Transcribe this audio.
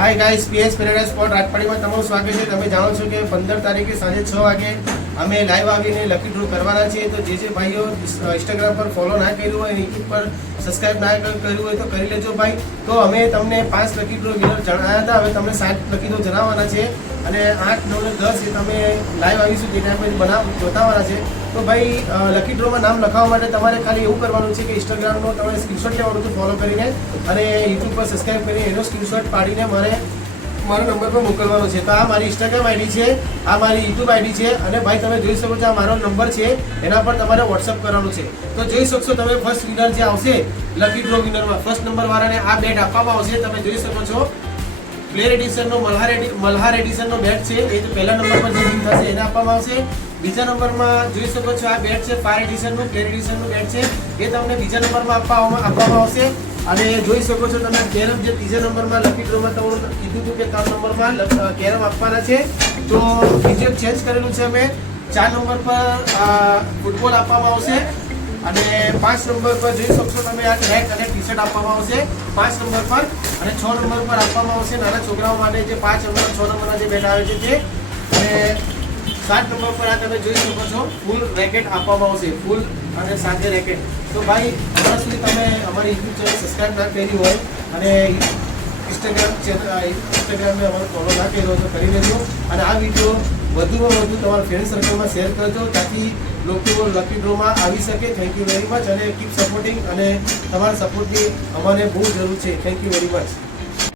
હાય guys, PS Paradise Spot રાજપાડીમાં તમારું સ્વાગત છે. તમે જાણો છો કે 15 તારીખે સાંજે 6 વાગે અમે લાઈવ આવીને લકી ડ્રો કરવાના છીએ. તો જે ભાઈઓ ઇન્સ્ટાગ્રામ પર ફોલો ના કર્યું હોય, યુટ્યુબ પર સબસ્ક્રાઇબ ના કર્યું હોય તો કરી લેજો ભાઈ. તો અમે તમને 5 લકી ડ્રો વિનર જણાવ્યા હતા. હવે તમને 7 લકી ડ્રો જણાવવાના છે અને 8, 9 અને 10 એ તમે લાઈવ આવીશું તે ટાઈમે બતાવવાના છે. તો ભાઈ લકી ડ્રોમાં નામ લખાવવા માટે તમારે ખાલી એવું કરવાનું છે કે ઇન્સ્ટાગ્રામનો તમારે સ્ક્રીનશોટ લેવાનું છે ફોલો કરીને, અને યુટ્યુબ પર સબસ્ક્રાઇબ કરીને એનો સ્ક્રીનશોટ પાડીને મારો નંબર પર મોકલવાનો છે. તો આ મારી ઇન્સ્ટાગ્રામ આઈડી છે, આ મારી યુટ્યુબ આઈડી છે, અને ભાઈ તમે જોઈ શકો છો આ મારો નંબર છે, એના પર તમારે વોટ્સઅપ કરવાનું છે. તો જોઈ શકશો તમે ફર્સ્ટ વિનર જે આવશે લકી ડ્રો વિનરમાં ફર્સ્ટ નંબર વાળાને આ બેટ આપવામાં આવશે. તમે જોઈ શકો છો પ્લેયર એડિશનનો મલ્હાર એડિશનનો બેટ છે. એ તો પહેલા નંબર પર જે વિન થશે એને આપવામાં આવશે. બીજા નંબરમાં જોઈ શકો છો આ બેટ છે ફાયર એડિશનનું, પ્લેયર એડિશનનું બેટ છે, એ તમને બીજા નંબરમાં આપવામાં આવશે. અને જોઈ શકો છો તમે કેરમ જે ત્રીજા નંબરમાં લકી ડ્રોમાં તમને કીધું હતું કે 3 નંબરમાં કેરમ આપવાના છે. તો બીજું ચેન્જ કરેલું છે અમે. 4 નંબર પર ફૂટબોલ આપવામાં આવશે, અને 5 નંબર પર જોઈ શકશો તમે આ ટ્રેક અને ટી શર્ટ આપવામાં આવશે 5 નંબર પર. અને 6 નંબર પર આપવામાં આવશે નાના છોકરાઓ માટે જે 5 નંબર 6 નંબરના જે બેટ આવે છે તે. અને 7 નંબર પર આ તમે જોઈ શકો છો ફૂલ રેકેટ આપવામાં આવશે, ફૂલ અને સાથે રેકેટ. તો ભાઈ હમણાં સુધી તમે અમારી યુટ્યુબ ચેનલ સબસ્ક્રાઈબ ના કરી હોય અને ઇન્સ્ટાગ્રામને અમારો ફોલો ના કર્યો તો કરી લેજો. અને આ વિડીયો વધુમાં વધુ તમારા ફ્રેન્ડ સર્કલમાં શેર કરજો, તાકી લોકો લકી ડ્રોમાં આવી શકે. થેન્ક યુ વેરી મચ, અને કીપ સપોર્ટિંગ. અને તમારા સપોર્ટની અમને બહુ જરૂર છે. Thank you very much.